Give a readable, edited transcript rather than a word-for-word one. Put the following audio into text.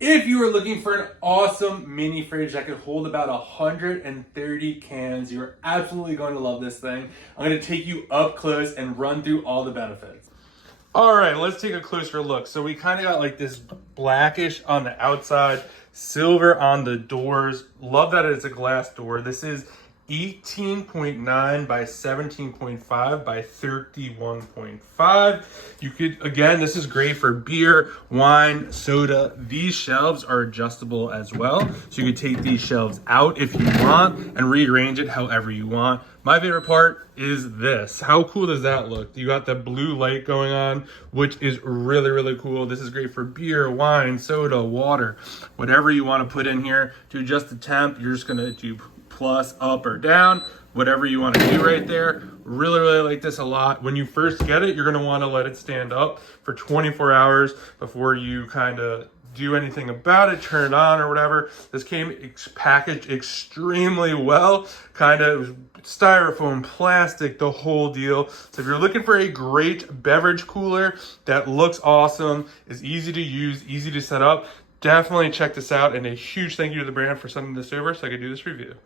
If you are looking for an awesome mini fridge that could hold about 130 cans, you're absolutely going to love this thing. I'm going to take you up close and run through all the benefits. All right, let's take a closer look. So we kind of got like this blackish on the outside, silver on the doors. Love that it's a glass door. This is 18.9 by 17.5 by 31.5. You could, again, this is great for beer, wine, soda. These shelves are adjustable as well. So you could take these shelves out if you want and rearrange it however you want. My favorite part is this. How cool does that look? You got the blue light going on, which is really, really cool. This is great for beer, wine, soda, water, whatever you want to put in here. To adjust the temp, you're just gonna do plus, up, or down, whatever you want to do right there. Really, really like this a lot. When you first get it, you're going to want to let it stand up for 24 hours before you kind of do anything about it, turn it on or whatever. This came packaged extremely well, kind of styrofoam, plastic, the whole deal. So if you're looking for a great beverage cooler that looks awesome, is easy to use, easy to set up, definitely check this out. And a huge thank you to the brand for sending this over so I could do this review.